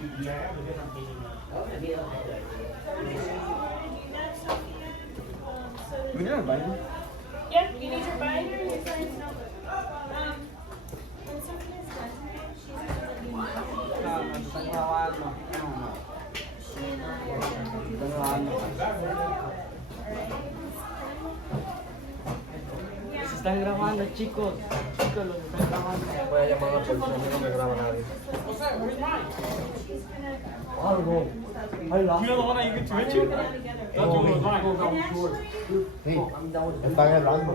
We need a binder. Yep, you need your binder and your science notebook. When Sophia's done tonight, she's gonna let me know. She and I are gonna do this. Se están grabando, chicos. Chicos, los están grabando. Voy a llamar a la policía, a mí no me graba nadie. She's gonna Algo. I lost. You know the one that you get to hit you? That's what was mine. Hey, están hablando.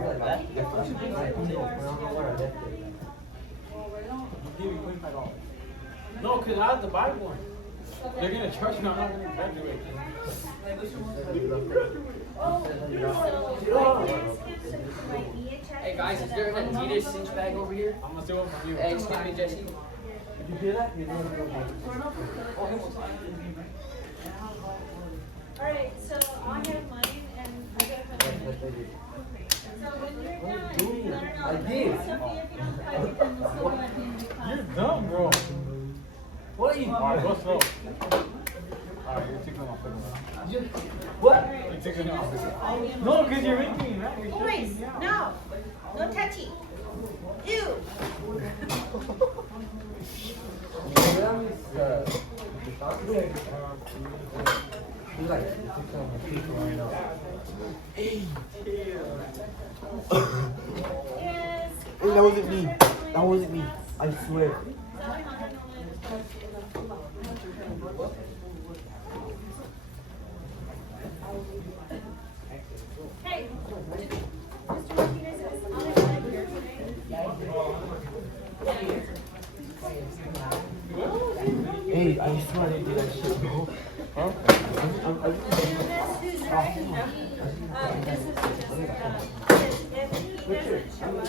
No, because I have to buy one. They're going to charge me. I'm not going to graduate. Hey guys, is there an Adidas cinch bag over here? I'm going to steal one from you. Hey, excuse me, Jesse. Did you hear that? Alright, so I have mine and I gotta have mine. So when you're done, you let her know. I did. Sophia, if you don't type it, then we'll still let me because. You're dumb, bro. What are you? Alright, go slow. Alright, you're tickling my finger. What? You're tickling my finger. No, because you're making me mad. You're Boys, stressing me out. no, no touchy. Ew. Yes. Hey, that wasn't me. That wasn't me. I swear. Hey, Mr. Martinez is on his leg here today. Hey, I swear I didn't do that shit, bro. Huh? This is right. This is just, if he doesn't show up.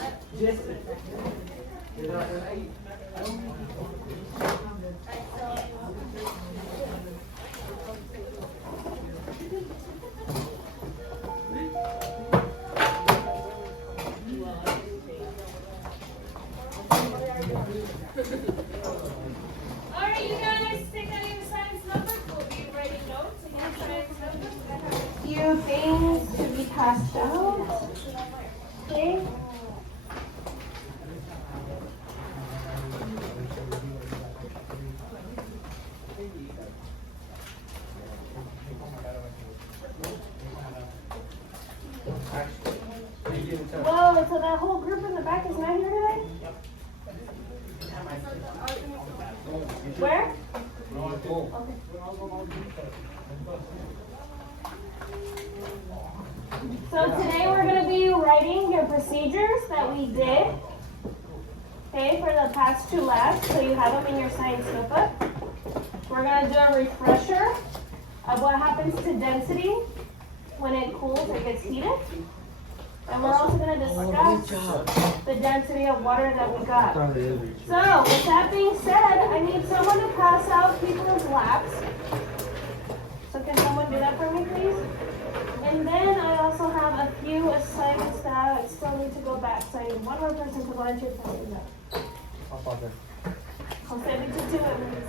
Alright, you guys, take out your science notebook. We'll be writing notes in your science notebook. Few things to be passed out. Okay. Whoa, so that whole group in the back is not here today? Where? So today we're going to be writing your procedures that we did, okay, for the past two labs, so you have them in your science notebook. We're going to do a refresher of what happens to density when it cools or gets heated. And we're also going to discuss the density of water that we got. So, with that being said, I need someone to pass out people's labs. So can someone do that for me, please? And then I also have a few assignments that I still need to go back. So I need one more person to volunteer to do that. I'll send it to two of them.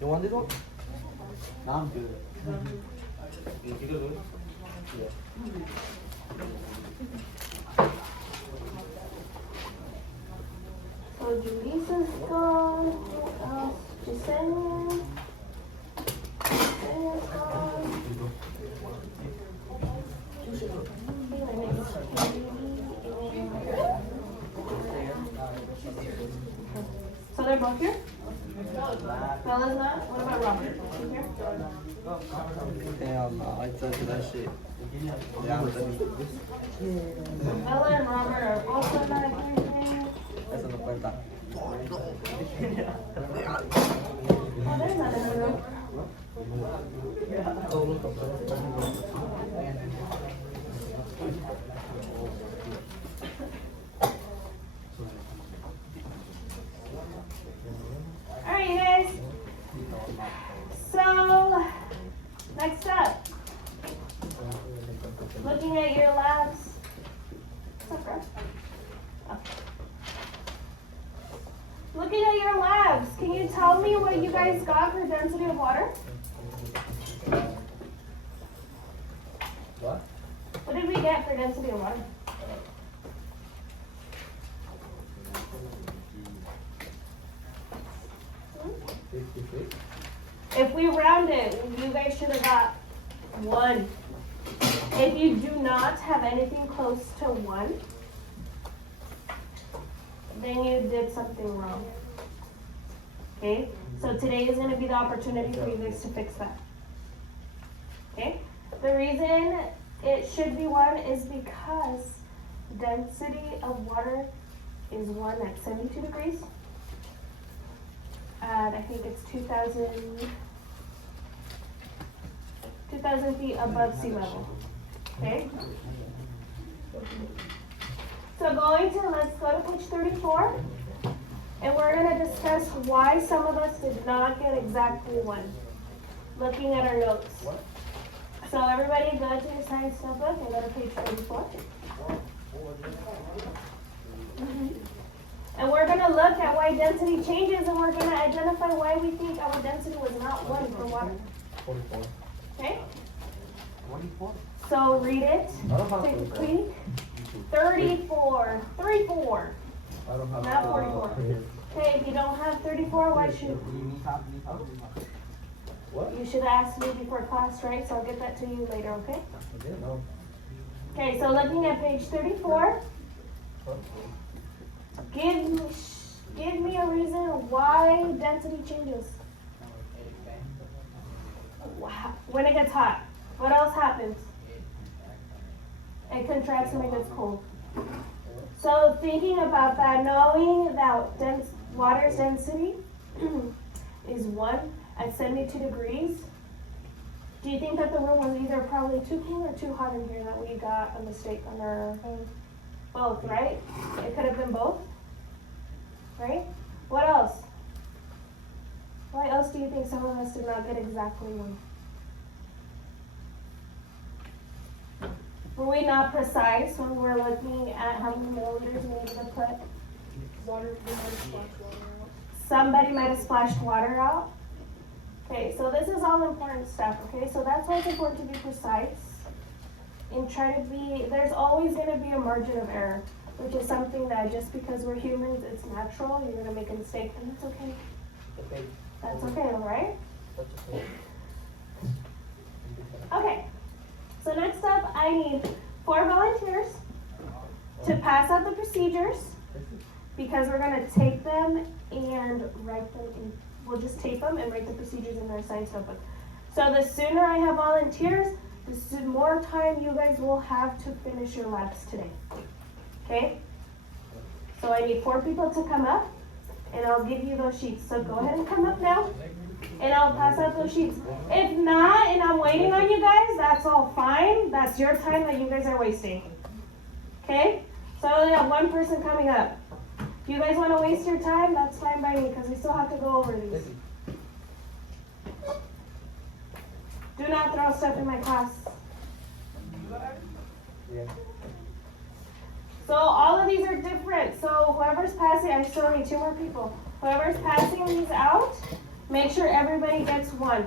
You want this one? No, I'm good. You good? Yeah. So Julisa's gone. Who else? Giselle. Giselle's gone. So they're both here? Bella's not? What about Robert? Is she here? Hell no, I told you that shit. Yeah, Bella and Robert are also not here today. eso no cuenta. Oh, there's not in the room. tell me what you guys got for density of water? What? What did we get for density of water? If we round it, you guys should have got 1. If you do not have anything close to 1, then you did something wrong. Okay? So today is going to be the opportunity for you guys to fix that. Okay? The reason it should be 1 is because density of water is 1 at 72 degrees. And I think it's 2,000 feet above sea level. Okay? So let's go to page 34. And we're going to discuss why some of us did not get exactly 1. Looking at our notes. So everybody go to your science notebook and go to page 34. And we're going to look at why density changes, and we're going to identify why we think our density was not 1 for water. 44. Okay? 44? So read it. I don't have Take a 44. peek. 34. 34. I don't have Not 44. Okay, if you don't have 34, why should What? you should ask me before class, right? So I'll get that to you later, okay? I didn't know. Okay, so looking at page 34, give me a reason why density changes. When it gets hot, what else happens? It contracts when it gets cold. So thinking about that, knowing that water's density is 1 at 72 degrees, do you think that the room was either probably too cool or too hot in here that we got a mistake on our both, right? It could have been both, right? What else? Why else do you think some of us did not get exactly 1? Were we not precise when we were looking at how many milliliters we needed to put? Somebody might have splashed water out. Okay, so this is all important stuff, okay? So that's why it's important to be precise and try to be, there's always going to be a margin of error, which is something that just because we're humans, it's natural. You're going to make a mistake, and it's okay. That's okay, all right? Okay, so next up, I need 4 volunteers to pass out the procedures, because we're going to tape them and write them in. We'll just tape them and write the procedures in our science notebook. So the sooner I have volunteers, the more time you guys will have to finish your labs today. Okay? So I need 4 people to come up, and I'll give you those sheets. So go ahead and come up now, and I'll pass out those sheets. If not, and I'm waiting on you guys, that's all fine. That's your time that you guys are wasting. Okay? So I only have 1 person coming up. If you guys want to waste your time, that's fine by me, because we still have to go over these. Do not throw stuff in my class. So all of these are different. So whoever's passing, I still need 2 more people. Whoever's passing these out, make sure everybody gets 1.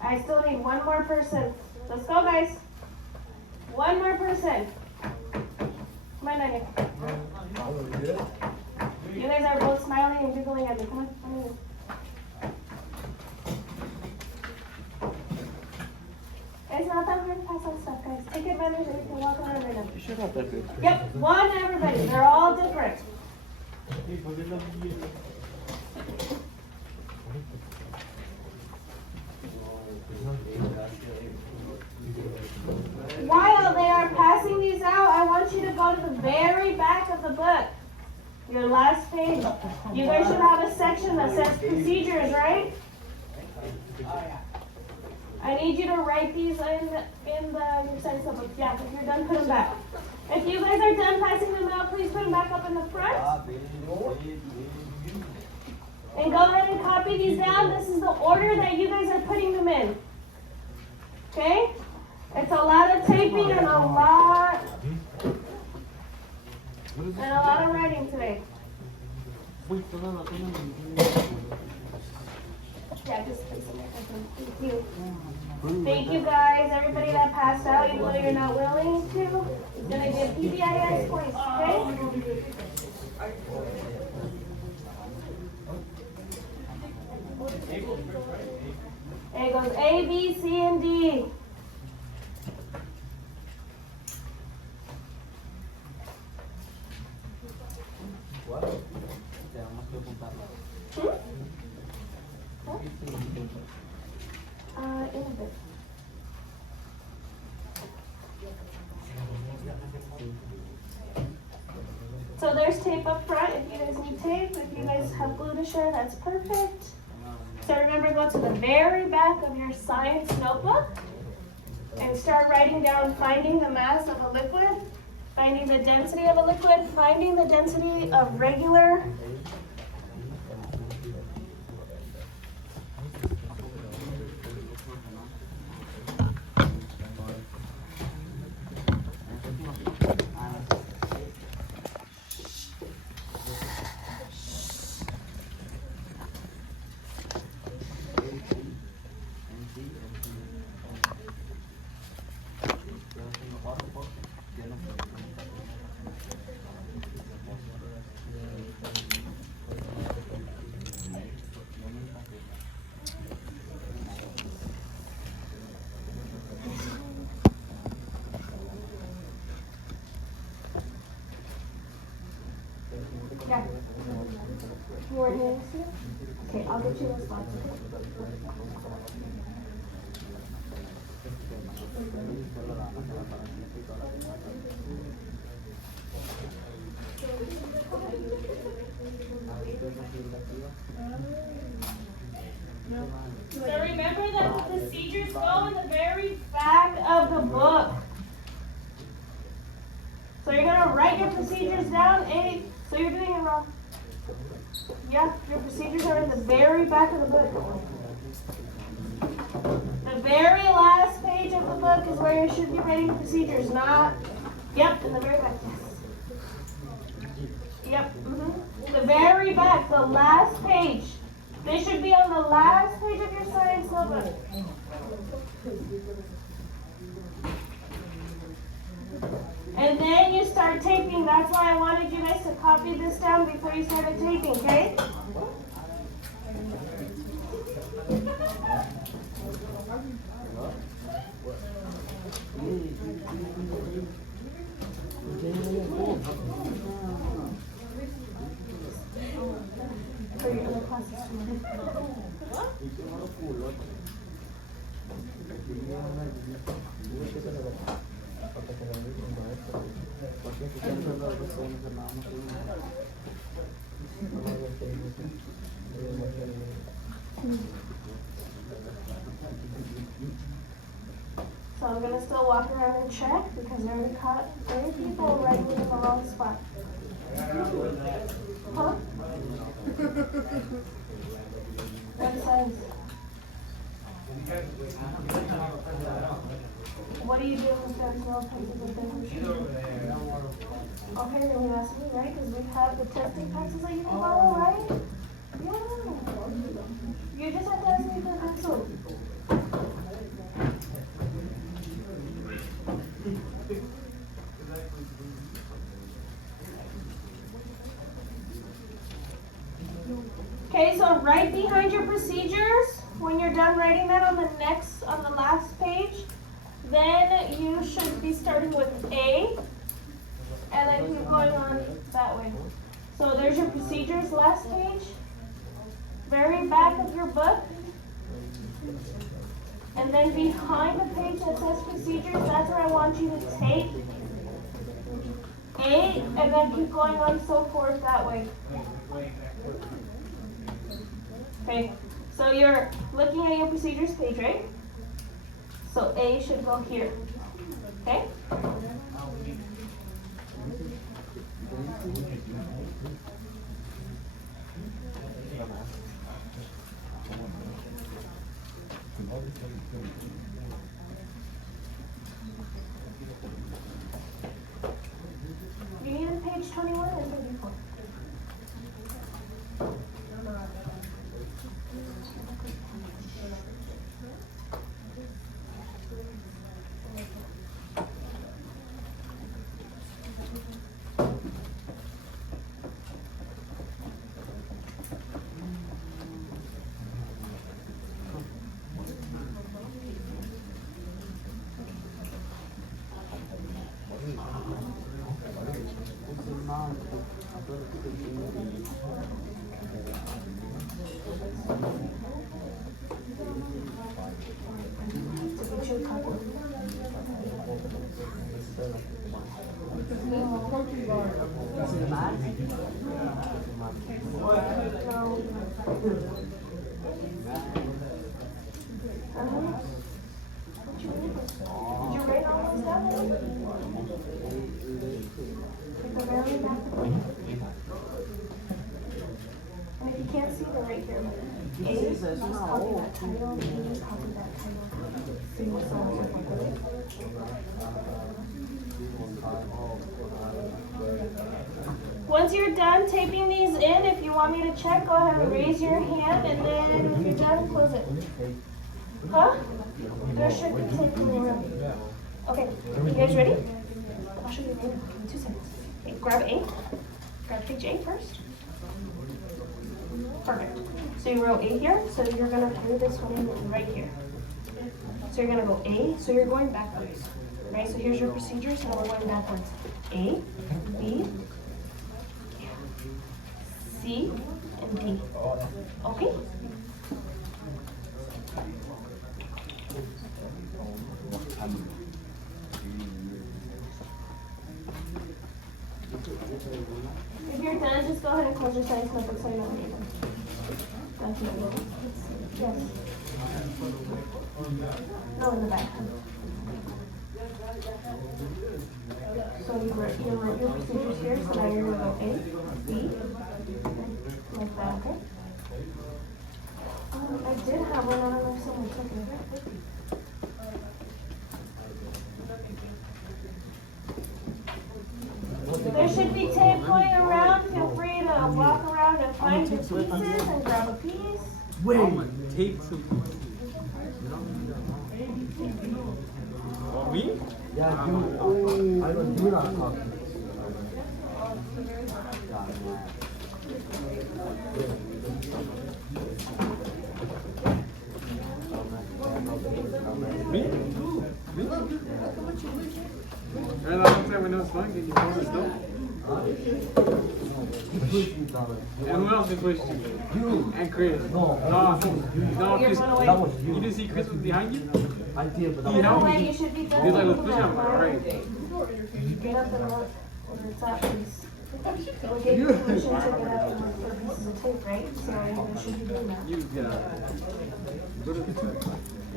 I still need 1 more person. Let's go, guys. 1 more person. Come on, Daniel. You guys are both smiling and giggling at me. Come on, come on. It's not that hard to pass on stuff, guys. Take advantage and you can walk around right now. You should have that big. Yep, 1 everybody. They're all different. While they are passing these out, I want you to go to the very back of the book. Your last page. You guys should have a section that says procedures, right? I need you to write these in your science notebook. Yeah, if you're done, put them back. If you guys are done passing them out, please put them back up in the front. And go ahead and copy these down. This is the order that you guys are putting them in. Okay? It's a lot of taping and a lot of writing today. Yeah, just place it there. Thank you. Thank you guys. Everybody that passed out, even though you're not willing to, is gonna get PBIS points, okay? There it goes A, B, C, and D. What? Ya, vamos a apuntarlo. In a bit. So there's tape up front if you guys need tape. If you guys have glue to share, that's perfect. So remember, go to the very back of your science notebook and start writing down finding the mass of a liquid, finding the density of a liquid, finding the density of regular. Yeah. More names here? Okay, I'll get you those spots. So remember that the procedures go in the very back of the book. So you're gonna write your procedures down. So you're doing it wrong. Yeah, your procedures are in the very back of the book. The very last page of the book is where you should be writing procedures, not, yep, in the very back, yes. Yep, the very back, the last page. They should be on the last page of your science notebook. And then you start taping. That's why I wanted you guys to copy this down before you started taping, okay? For your other classes. So I'm gonna still walk around and check because I already caught 3 people writing in the wrong spot. Huh? What size? What do you do if there's no pencils and things? Okay, then you ask me, right? Because we have the testing pencils that you can borrow, right? Yeah. You just have to ask me for a pencil. Okay, so right behind your procedures, when you're done writing that on the last page, then you should be starting with A, and then keep going on that way. So there's your procedures last page, very back of your book, and then behind the page that says procedures, that's where I want you to take A, and then keep going on so forth that way. Okay, so you're looking at your procedures page, right? So A should go here, okay? You need a page 21 and 34. Did you write all this down? The very back. And if you can't see, they're right here. A, just copy that title, B, copy that title. C, so on and so forth. Once you're done taping these in, if you want me to check, go ahead and raise your hand, and then if you're done, close it. Huh? There should be tape in the room. Okay, you guys ready? I'll show you right now. 2 seconds. Okay, grab A. Grab page A first. Perfect. So you wrote A here, so you're gonna carry this one in right here. So you're gonna go A, so you're going backwards. Right, so here's your procedure, so we're going backwards. A, B, C, and D. Okay? If you're done, just go ahead and close your science notebook so you don't need them. That's it. Yes. No, in the back. So you wrote your procedures here, so now you're going to go A, B, like that, okay? I did have one, I don't know if someone took it. There should be tape going around. Feel free to walk around and find your pieces and grab a piece. Wait, tape to. Oh, me? Yeah, you. I was doing that talking. Me? Me? And I don't say when it was fun, you told us no. And who else did push you? You. And Chris. No, No, Chris. that was you. You didn't see Chris was behind you? I did, but that He was helped Way me. you should be done. He's like, let's push him. Alright. Get up and look where it's at, please. We'll give you permission to get up and look for pieces of tape, right? So you should be doing that. You get out. Go to the truck.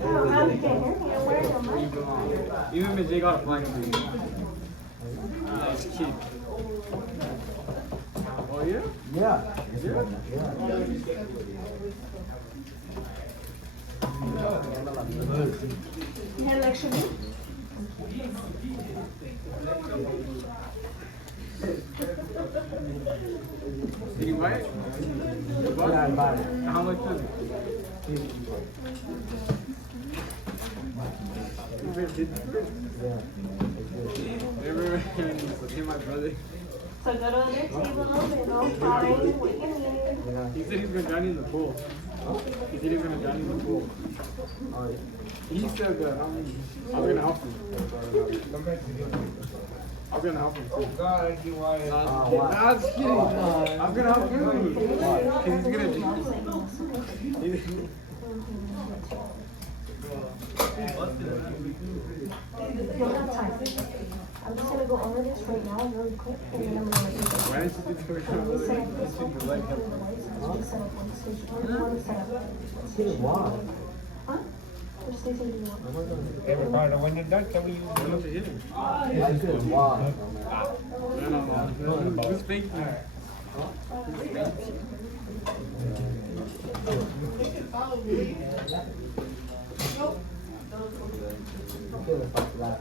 Oh, how you can't hear me? I'm wearing a mic. Even if Jay got a flag for you. Kid. Oh, yeah? Yeah. Yeah. You had an extra beat? Did you buy it? Yeah, I bought it. How much is it? Remember my brother? So go to your table and go find what you need. He said he's gonna drown you in the pool. He said he's gonna drown you in the pool. He said that I was gonna help him. I was gonna help him too. I was kidding. I was gonna help him. Cause he's gonna do. You'll have time. I'm just gonna go over this right now really quick and then I'm gonna let you go. Why didn't you do it? Can we set up this one? Can we set up one station? What do you want to set up? Wow. Huh? Which station do you want? Everybody, when you're done, can we use How much is it? I said, wow. No. Who's fake? Okay, let's talk to that.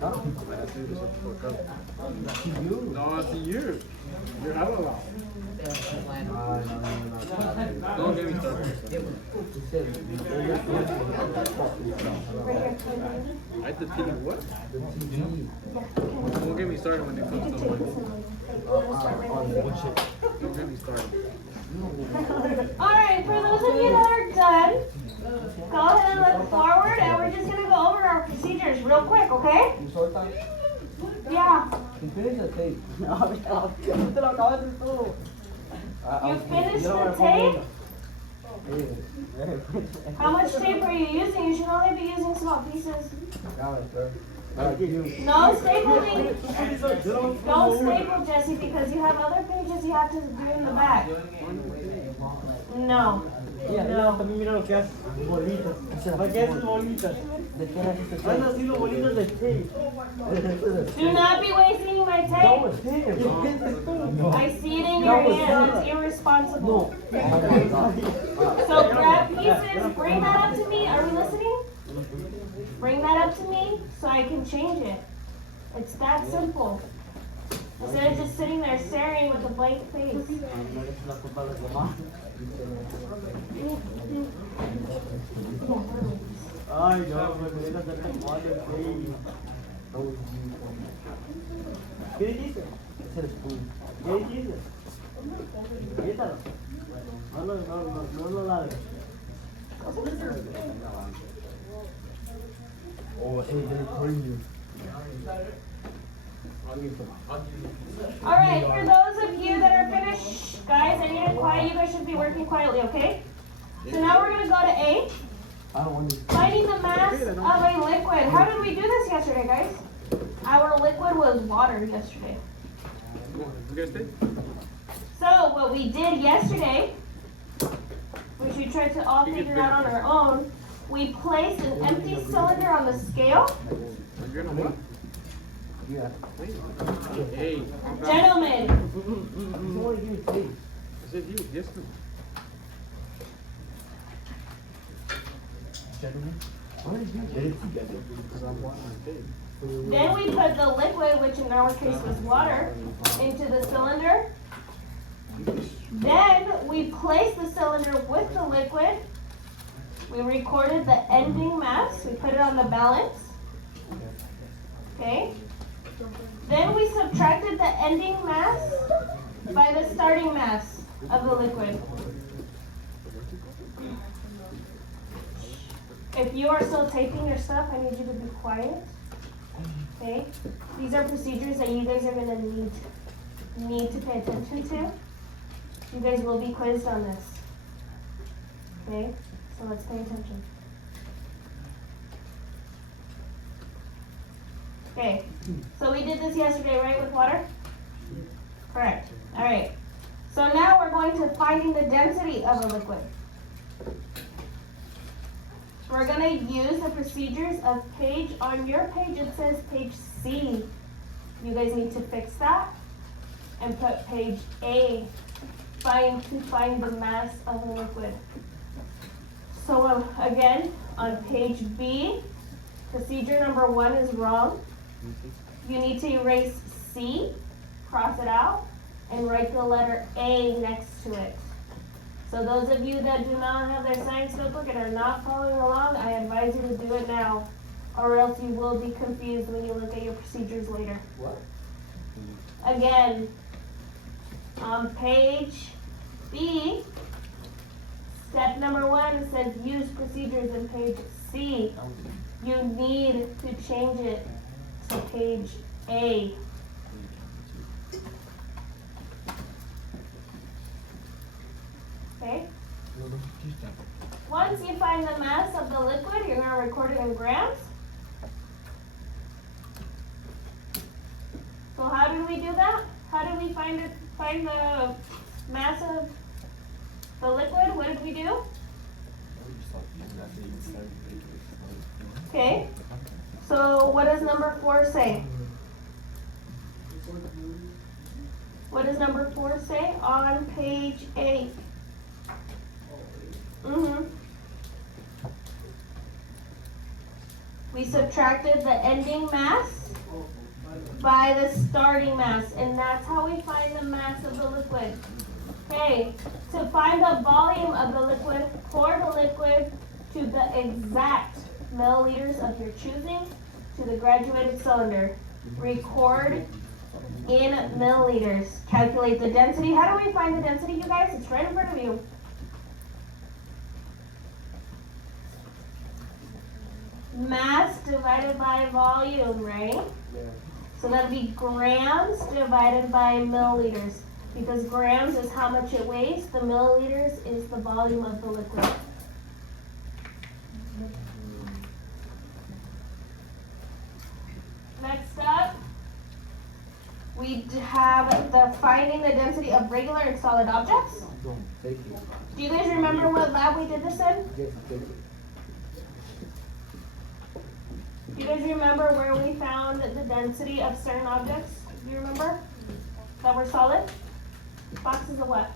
Huh? You? No, it's you. You're hella loud. No. Don't get me started. You said, Right here, can you- I have to think what? the TV. Don't get me started when it You comes can to take money. this one. We'll start right On here. the Don't get me started. All right, for those of you that are done, go ahead and look forward and we're Yeah. You finish the tape. Tú te lo acabas de todo. You finished the tape? How much tape are you using? You should only be using small pieces. No stapling. Don't staple, Jesse, because you have other pages you have to do in the back. No. No, también mira lo que haces. Bolitas. ¿Para qué haces bolitas? Anda haciendo bolitas de tape. Do not be wasting my tape. I see it in your hand. It's irresponsible. So grab pieces. Bring that up to me. Are we listening? Bring that up to me so I can change it. It's that simple. Instead of just sitting there staring with a blank face. Ay, no, me voy a hacer como de tape. ¿Qué dijiste? ¿Qué dijiste? Quítalo. No lo largues. Oh, hey, they're recording you. Alright, for those of you that are finished, guys, I need it quiet. You guys should be working quietly, okay? So now we're going to go to A. Finding the mass of a liquid. How did we do this yesterday, guys? Our liquid was water yesterday. So what we did yesterday, which we tried to all figure out on our own, we placed an empty cylinder on the scale. Hey, Gentlemen, I said you, yes, no. then we put the liquid, which in our case was water, into the cylinder. Then we placed the cylinder with the liquid. We recorded the ending mass. We put it on the balance. Okay? Then we subtracted the ending mass by the starting mass of the liquid. If you are still taping your stuff, I need you to be quiet. Okay? These are procedures that you guys are gonna need to pay attention to. You guys will be quizzed on this. Okay? So let's pay attention. Okay, so we did this yesterday, right, with water? Correct. All right. So now we're going to finding the density of a liquid. We're going to use the procedures of page, on your page it says page C. You guys need to fix that and put page A, to find the mass of a liquid. So again, on page B, procedure number 1 is wrong. You need to erase C, cross it out, and write the letter A next to it. So those of you that do not have their science notebook and are not following along, I advise you to do it now, or else you will be confused when you look at your procedures later. What? Again, on page B, step number 1 says use procedures, and page C, you need to change it to page A. Okay? Once you find the mass of the liquid, you're going to record it in grams. So how did we do that? How did we find the mass of the liquid? What did we do? Okay. So what does number 4 say? What does number 4 say on page 8? We subtracted the ending mass by the starting mass, and that's how we find the mass of the liquid. Okay, to find the volume of the liquid, pour the liquid to the exact milliliters of your choosing to the graduated cylinder. Record in milliliters. Calculate the density. How do we find the density, you guys? It's right in front of you. Mass divided by volume, right? So that'd be grams divided by milliliters. Because grams is how much it weighs, the milliliters is the volume of the liquid. Next up, we have the finding the density of regular and solid objects. Do you guys remember what lab we did this in? Do you guys remember where we found the density of certain objects? Do you remember? That were solid? Boxes of what?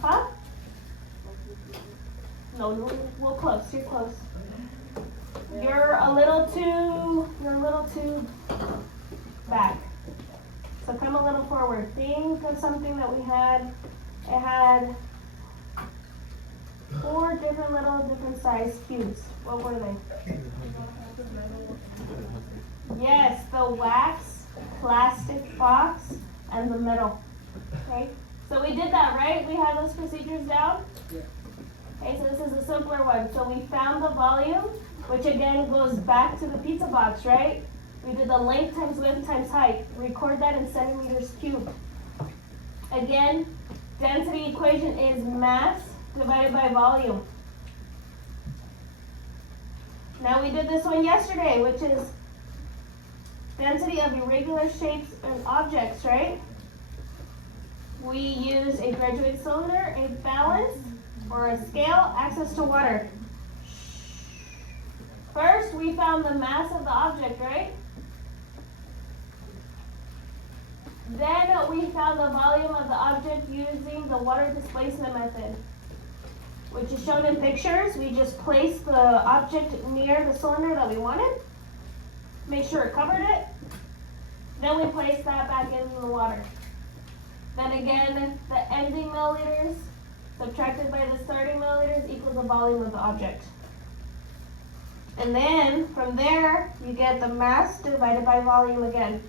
Huh? No, we're close. You're close. You're a little too back. So come a little forward. Think of something that we had. It had 4 different size cubes. What were they? Yes, the wax, plastic box, and the metal. Okay, so we did that, right? We had those procedures down? Okay, so this is a simpler one. So we found the volume, which again goes back to the pizza box, right? We did the length times width times height. Record that in centimeters cubed. Again, density equation is mass divided by volume. Now we did this one yesterday, which is density of irregular shapes and objects, right? We use a graduated cylinder, a balance, or a scale, access to water. First, we found the mass of the object, right? Then we found the volume of the object using the water displacement method, which is shown in pictures. We just placed the object near the cylinder that we wanted, make sure it covered it, then we place that back into the water. Then again, the ending milliliters subtracted by the starting milliliters equals the volume of the object. And then from there, you get the mass divided by volume again.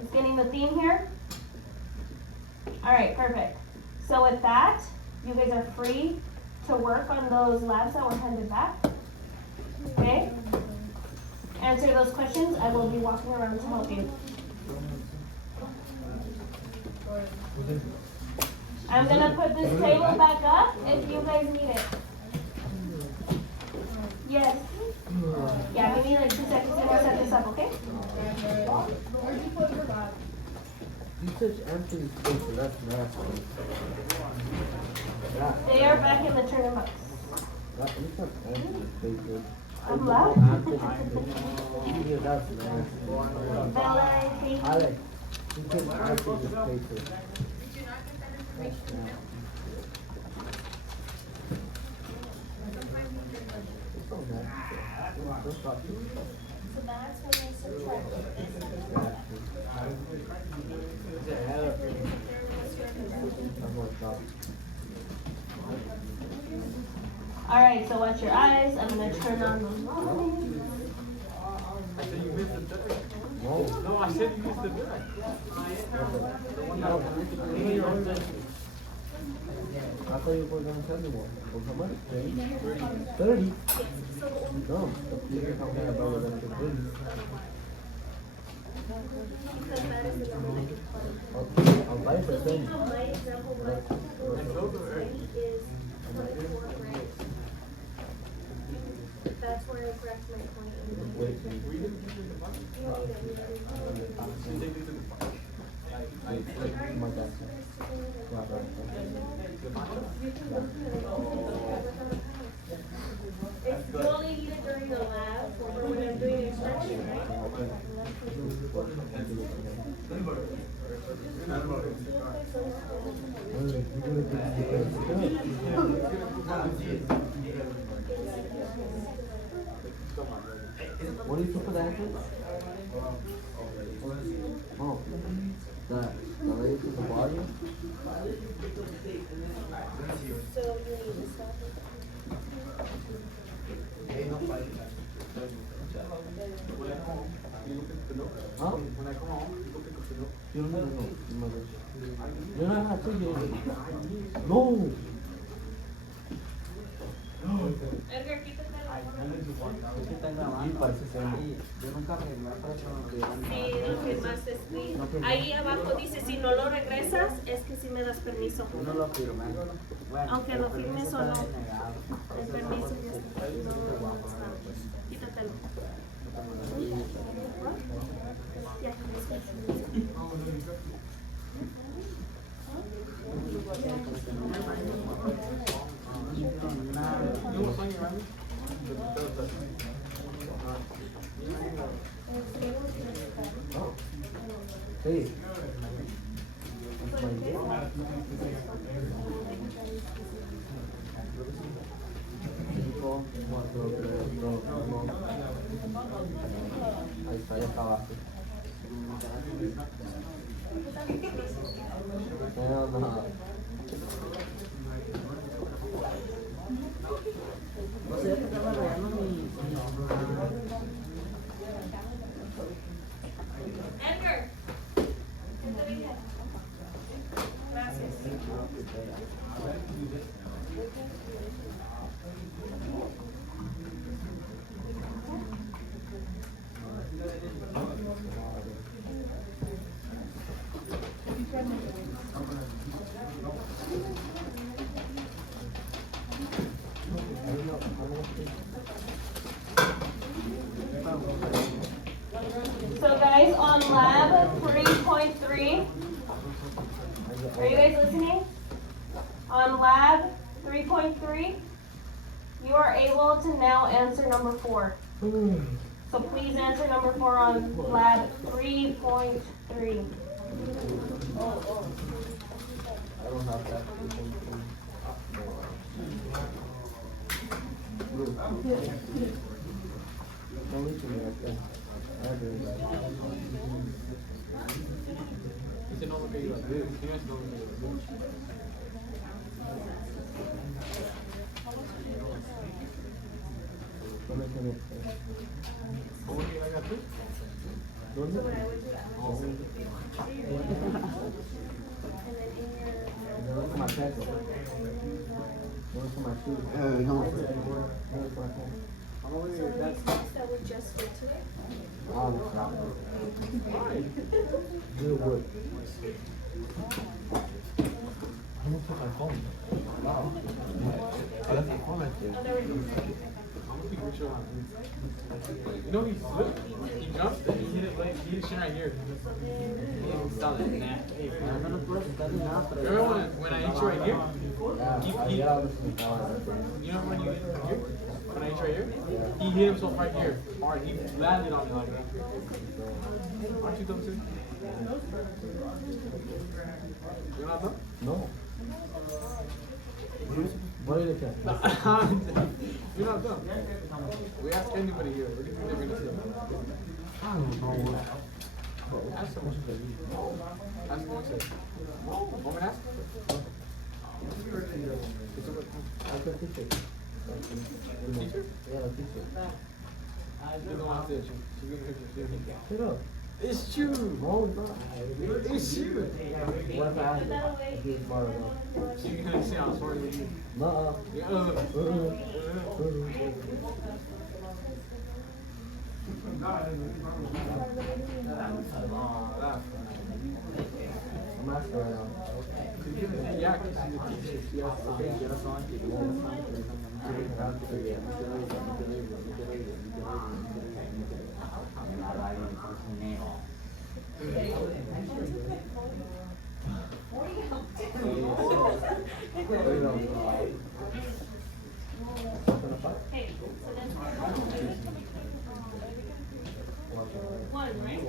It's getting the theme here? All right, perfect. So with that, you guys are free to work on those labs that were handed back. Okay? Answer those questions. I will be walking around to help you. I'm gonna put this table back up if you guys need it. Yes. Yeah, give me like 2 seconds to set this up, okay? Where'd you put your bag? You touch empty space, that's nasty. They are back in the turning box. You touch empty space. I'm loud. Yeah, that's nasty. Bella, I think. Alex, you touch empty space. So that's when they subtract All right, so watch your eyes. I'm gonna turn on those lights. I said you missed the third. No. No, I said you missed the third. I thought you were going to tell me more. How much? 30. No, you can come here about the 30. I'll buy it for 10. That's where I correct my point. Wait. My dad. It's only needed during the lab or when I'm doing inspection, right? What do you put for the entrance? Oh, the lady to the body? So you need to stop it. Huh? When I come home, you go pick up the note. You don't have to know, mother. You're not have to No! Edgar, keep it there. Y parece ser. Yo nunca firmé para que me pidieran Sí, lo firmaste, sí. Ahí abajo dice, si no lo regresas, es que sí me das permiso. no lo firmé. Bueno, Aunque el lo permiso firmes o está no. denegado. El permiso ya está. No, está, pues, quítatelo. Ya. Sí. Ahí está, ya está abajo. No. No sé, que estaba rayando mi... Edgar. ¿Qué te dije? Gracias. So guys, on lab 3.3, are you guys listening? On lab 3.3, you are able to now answer number 4. So please answer number 4 on lab 3.3. I don't have that. Don't leave me like that. I agree with that. Dice no lo que iba a decir. Tienes no lo que iba a decir. ¿Dónde tienes? ¿Cómo que iba a decir? ¿Dónde? ¿Dónde está Marcelo? ¿Dónde está Marcelo? No. ¿Dónde está Marcelo? That we just did today. Ah, no. Good work. I don't took my phone. Wow. I left my phone right there. Oh, there we go. I'm gonna keep sure. You know he slipped. He jumped and he hit it like he hit it right here. No nos puedo quitar ni nada, pero... Remember when I hit you right here? Yeah, yeah, listen to that. You know when you hit here? When I hit you right here? He hit himself right here. Hard. He landed on me like that. Aren't you dumb too? You're not dumb? No. What did it say? You're not dumb. We ask anybody here. What do you think they're gonna say? I don't know. Ask someone. Ask someone. Want me to ask? I can teach it. Teacher? Yeah, the teacher. You don't want to teach. She's gonna hit your shit. Shut up. It's true. No, it's not. It's true. What if I ask if he's smart enough? She's gonna say I'm sorry with you. No. I'm asking right now. Yeah, because she's a teacher. She has to say. Yo no soy Hey, so that's one, right?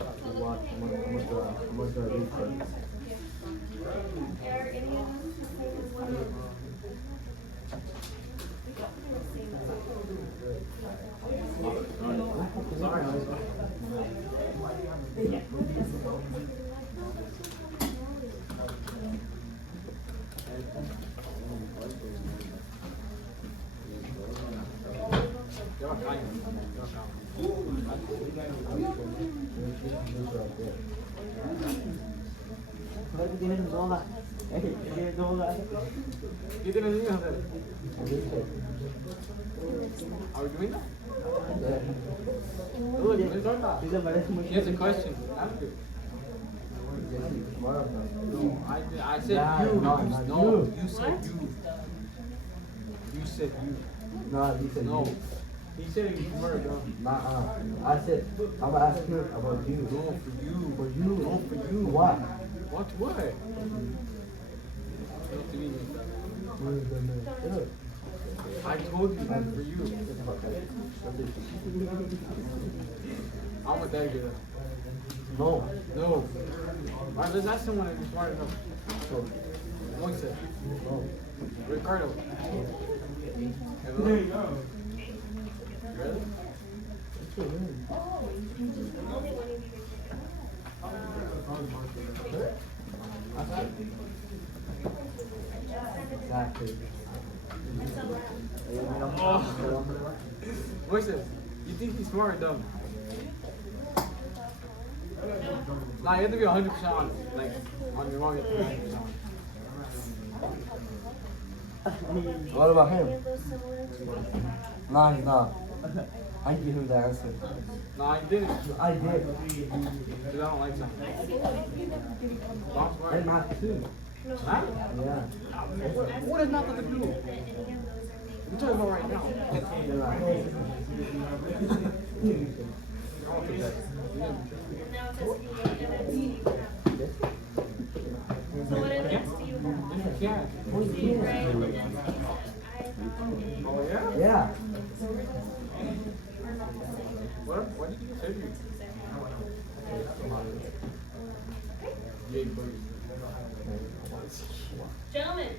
I'm gonna do a research. Eric, any of them just say this one? A ver qué tienes en tu hoja. ¿Qué tienes niños hacer? Are we doing that? Good, let's start that. He has a question. Ask it. No, I said Yeah, you. no, No, not you said you. You said you. No, you said No. you. He said he murdered them. I said, I'm gonna ask you about you. No, for you. For you. No, for you. What? What? Not to me. I told you for you. I'm with that girl. No. No. Alright, let's ask someone if he's smart enough. Moise. No. Ricardo. There you go. Really? Exactly. Moise, you think he's smart or dumb? Nah, you have to be 100% honest. Like, on your wrong, you have to be 100% honest. What about him? Nah, he's not. I give him the answer. Nah, you didn't. I did. Because I don't like something. I'm smart. And not too. Huh? Yeah. What is nothing to do? We're talking about right now. You're right. I'll take that. So what index do you have? Yeah. Do you write index? Oh, yeah? Yeah. What did you say to you? Yeah, please. Gentlemen,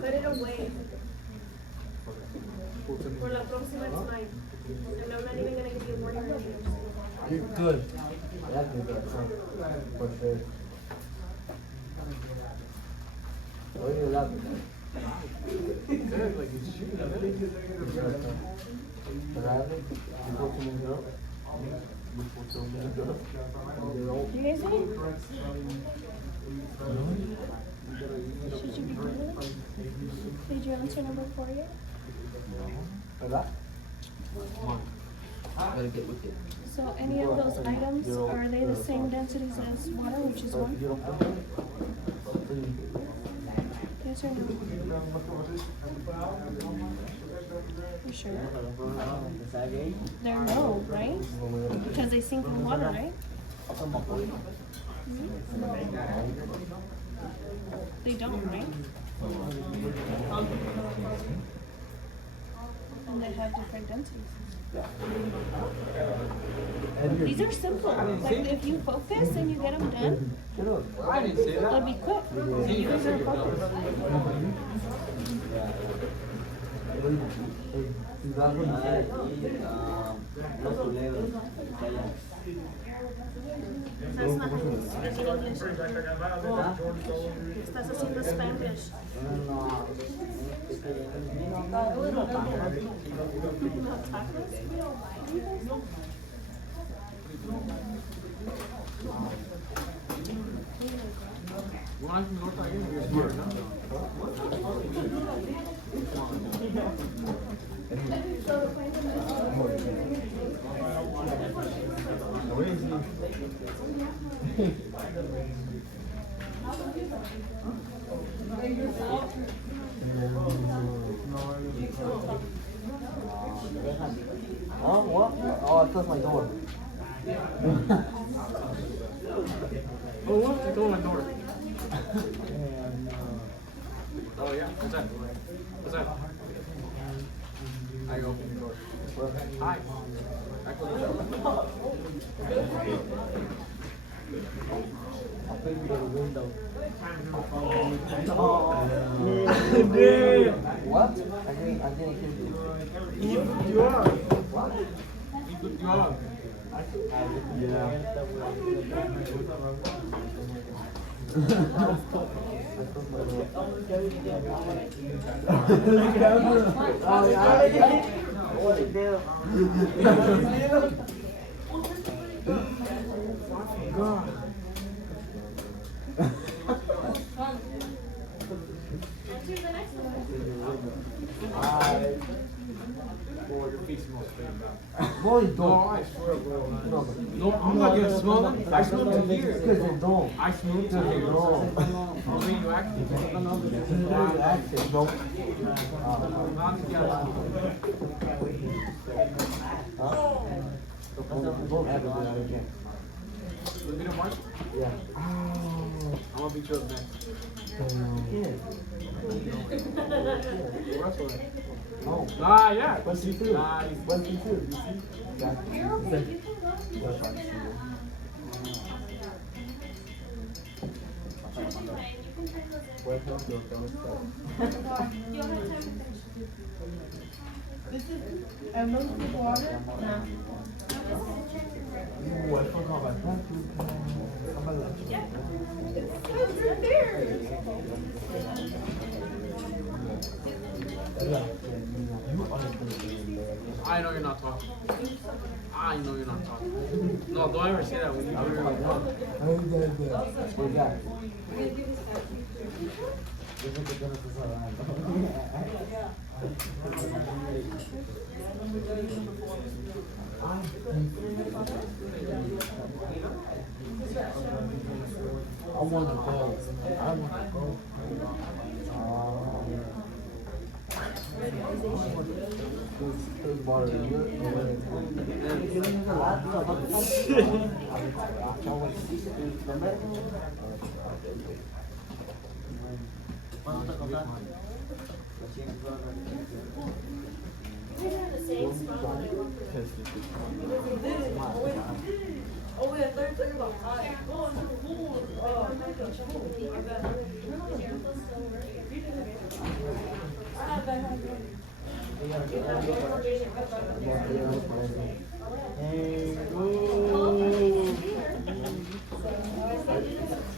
put it away. For la próxima it's mine. And I'm not even gonna give you a warning or anything. You're good. That's good. For sure. What are you laughing Good, like he's shooting at it. You guys see? Should you be good? Did you answer number 4 yet? So any of those items, are they the same densities as water, which is 1? Yes or no? You sure? They're no, right? Because they sink in water, right? They don't, right? And they have different densities. These are simple. Like if you focus and you get them done, I didn't say it'll that. be quick. See, You guys are focused. That's not speaking English. Estás haciendo Spanglish. You want to North again? You're smart enough. Oh, what? Oh, I closed my door. Oh, what? It's all in North. Oh, yeah? What's that? What's that? I open the door. Hi. I close the door. I put you to the window. What? I didn't hear you. He flipped you up. What? He flipped you up. smell straight bad. No, you No, don't. I swear, bro. No, No, I'm not gonna smell them. I smell them here. because they don't. I smell them Because they here. don't. How radioactive? Active, bro. Not together. Don't ever do that again. The middle mark? Yeah. I'm gonna beat you up next. Yeah. Wrestler. No. Ah, yeah. What's he do? Nah, he's- What's he do? You see? Yeah. That's what I see. What help your I know you're not talking. I know you're not talking. No, don't ever say that when you Yo sé que tú no estás hablando. I want to go. I want to go. This water ¿Cuándo te contaste?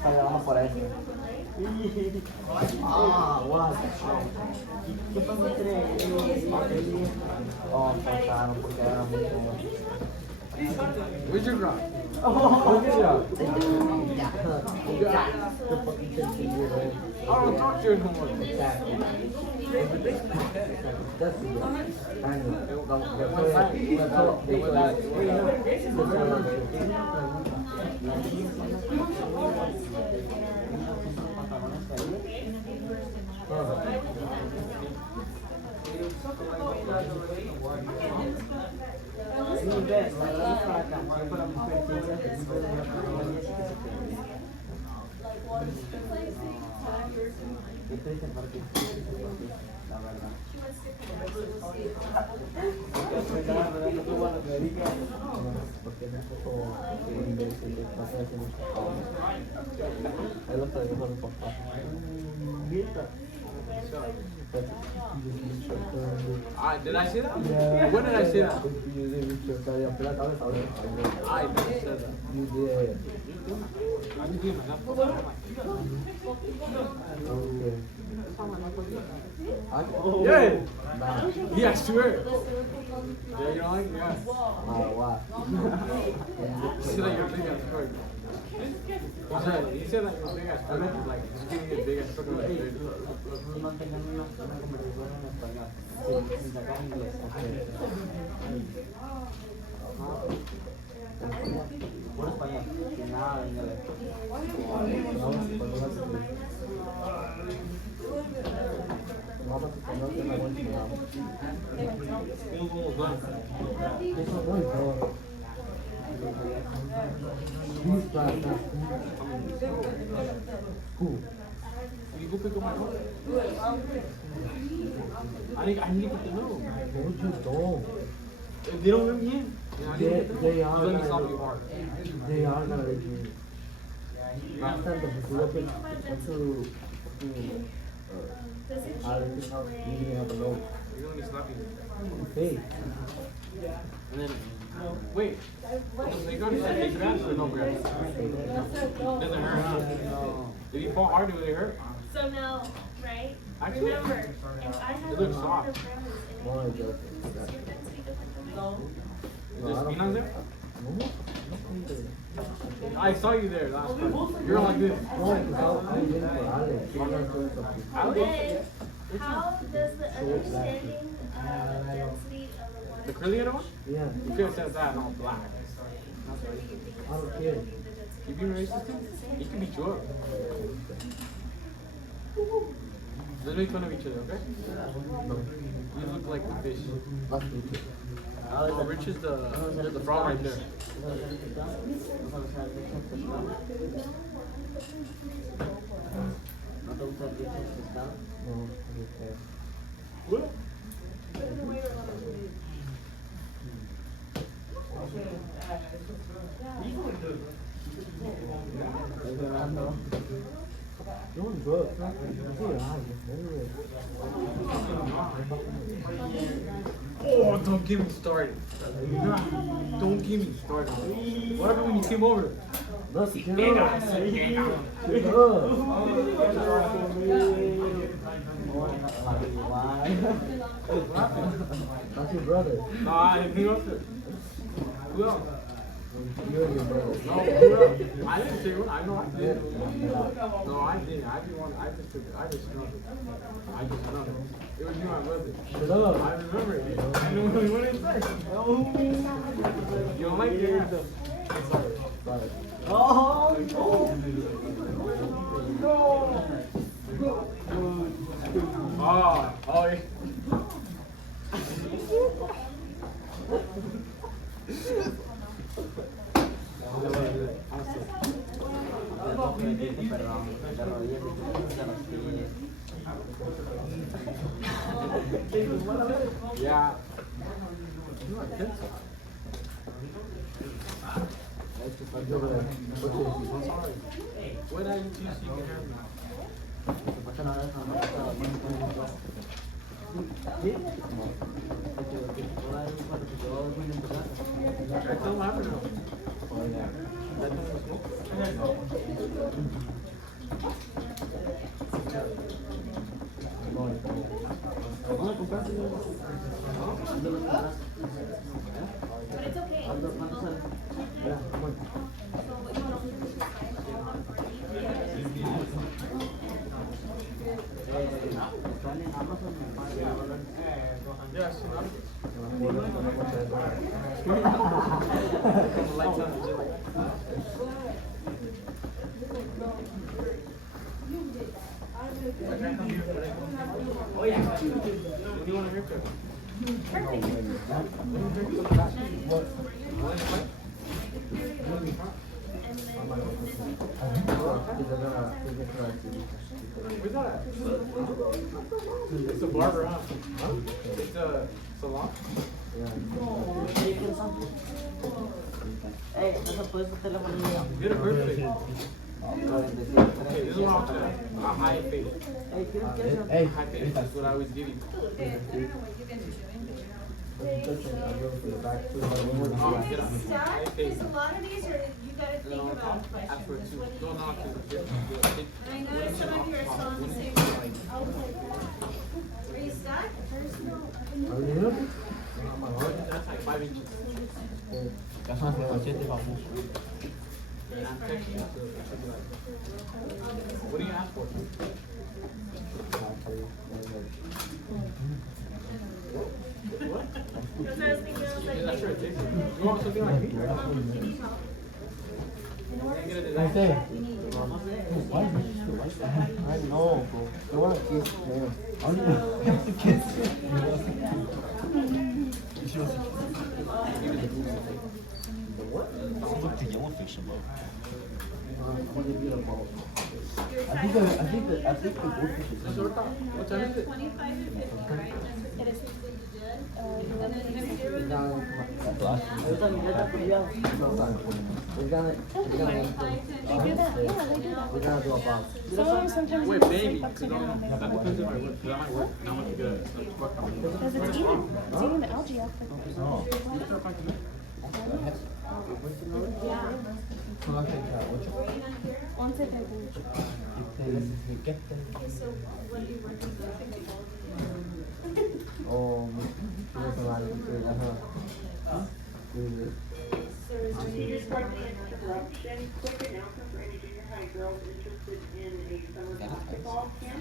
Vamos por ahí. Ah, what? ¿Qué pasó entre Oh, pasaron porque era muy bueno. Where's your ground? I don't talk to you no more. Sí, ves, la verdad es la canción para mi experiencia que siempre de la Qué triste porque la verdad. Porque es un poco de pasar hacia nuestro es lo que le dijo a mi papá. Did I say that? When did I say that? You did. I never said that. You did. I be doing my Okay. Yeah. Nah. Yeah, I swear. Yeah, you don't like me? Yeah. Wow. You said that you're a big ass crook. You said that you're a big ass crook. Like, just giving you a big ass crook like this. Mantengan una conversación en español, sin sacar inglés. Puro español, sin nada de inglés. Cool. You go pick up my phone. I need to get to know. No, you don't. If they don't let me in, They are. let me stop you hard. They are not again. Last time the Philippines went to Alex' house, we didn't have a note. You're gonna be slapping. Hey, And then, wait. They go to say grass or no grass? Doesn't hurt. If you fall hard, will it hurt? So now, right? Actually, Remember, if I have it looks a soft. of families in no, I it, don't. is your density different from mine? Is there spinach there? No, I saw you there last time. You're like this. because I did for Alex. She was doing something. Then, how does the understanding of density of the one The curly headed one? Yeah. You could have said that in all black. I don't care. You being racist too? He can beat you up. Let's make fun of each other, okay? No. You look like the fish. That's stupid. Oh, Rich is the frog right there. ¿No te gusta el bicho de pescado? No, I don't care. What? Es verdad, no. Doing drugs, huh? Oh, don't get me started. Don't get me started. What happened when you came over? No, si Shut quiero. up. Shut up. That's your brother. No, I who else? Who else? You're your brother. No, who else? I didn't say one. I know I did. No, I didn't. I didn't want. I just snubbed it. I just snubbed it. It was you, my brother. Shut up. I remember it. I know what it said. You don't like it? Sorry. Oh, oh, yeah. Perdón, de rodillas, de los pies. Yeah. You like this? What are you two so you can have now? Se pasa nada, no me gusta dormir. That's all happening now. That don't smoke. But it's okay. Yeah, come on. Yeah, I see that. Yeah. Lights on the gym. Oh yeah. What do you want a haircut? Where's that at? It's a barber, huh? It's a salon? Ey, no se puede su teléfono. Get a birthday. Okay, this is what I'm saying. A high face. Ey, ¿quieres que sea? Hey, High face. That's what I always give you. Oh, get up. High face. Because a lot of these are, you gotta think about Ask questions. for That's two. what- Don't knock it. And I noticed some of you are still on the same. Are you stuck? Are you here? That's like 5 inches. And I'm texting you, so it should be like. What do you ask for? What? Because I was thinking, I was like, Yeah, that's right, Jason. You want something like me? You get a design? I know, bro. You want to kiss him. I want to kiss I think the goldfish is This workout? What time is it? 25 and 50, right? That's what it is. And then if you're with down. Ahorita mi neta fría. We're gonna they do that. Yeah, they do that. we're gonna do a box. Some of them sometimes Wait, use baby. sleep up to That them. depends on my work. That might work. And I want to get a workout. Because it's eating the algae off the once it is. Oh, there's a lot of people, Procedures for the interruption. Quick announcement for any junior high girls interested in a summer basketball camp.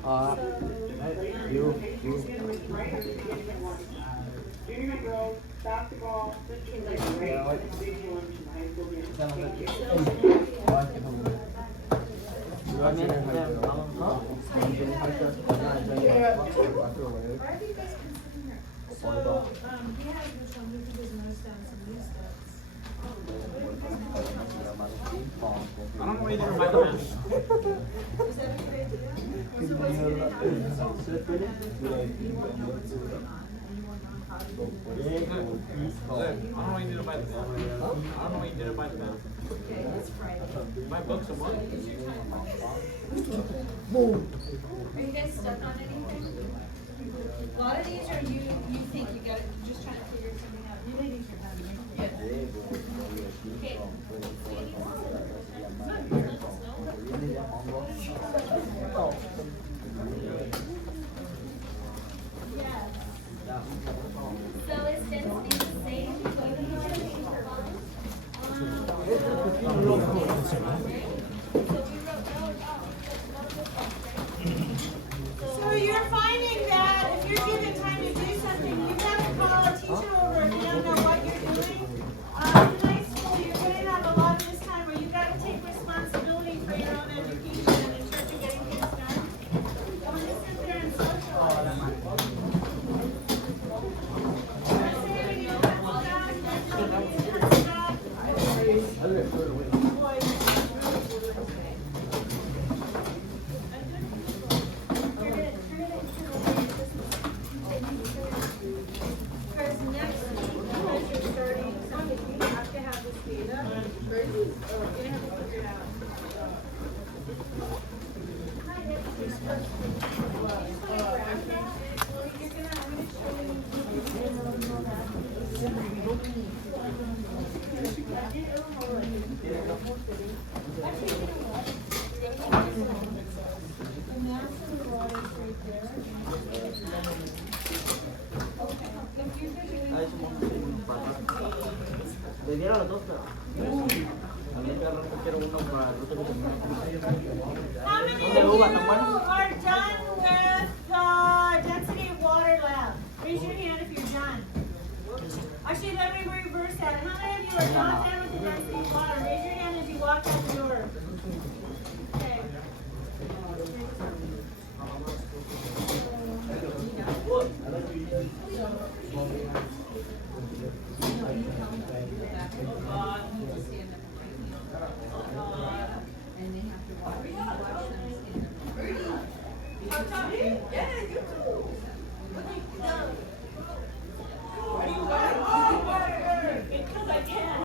you. Right at the beginning of August. junior high girls, basketball, Mr. Lake Race, and big lunch in the high school gym. Thank you. So, he has this one, he does notes down some new stuff. I don't know anything about the man. Is that a great idea? We're supposed to get it out. Look, I don't know anything about the man. I don't know anything about the man. My books a month. Are you guys stuck on anything? A lot of these are you think you gotta, you're just trying to figure something out. You ladies are having it. Okay. So is density the same? So you're finding that if you're given time to do something, you've got to call a teacher over if you don't know what you're doing. In high school, you're going to have a lot of this time where you've got to take responsibility for your own education and in terms of getting things done. I want to sit there and socialize. Saving your pencil back, measuring your pencil back. Because next week, as you're starting something, you have to have this data first, or you're gonna have to figure it out. Le dieron los dos, pero a mí quiero uno para el otro.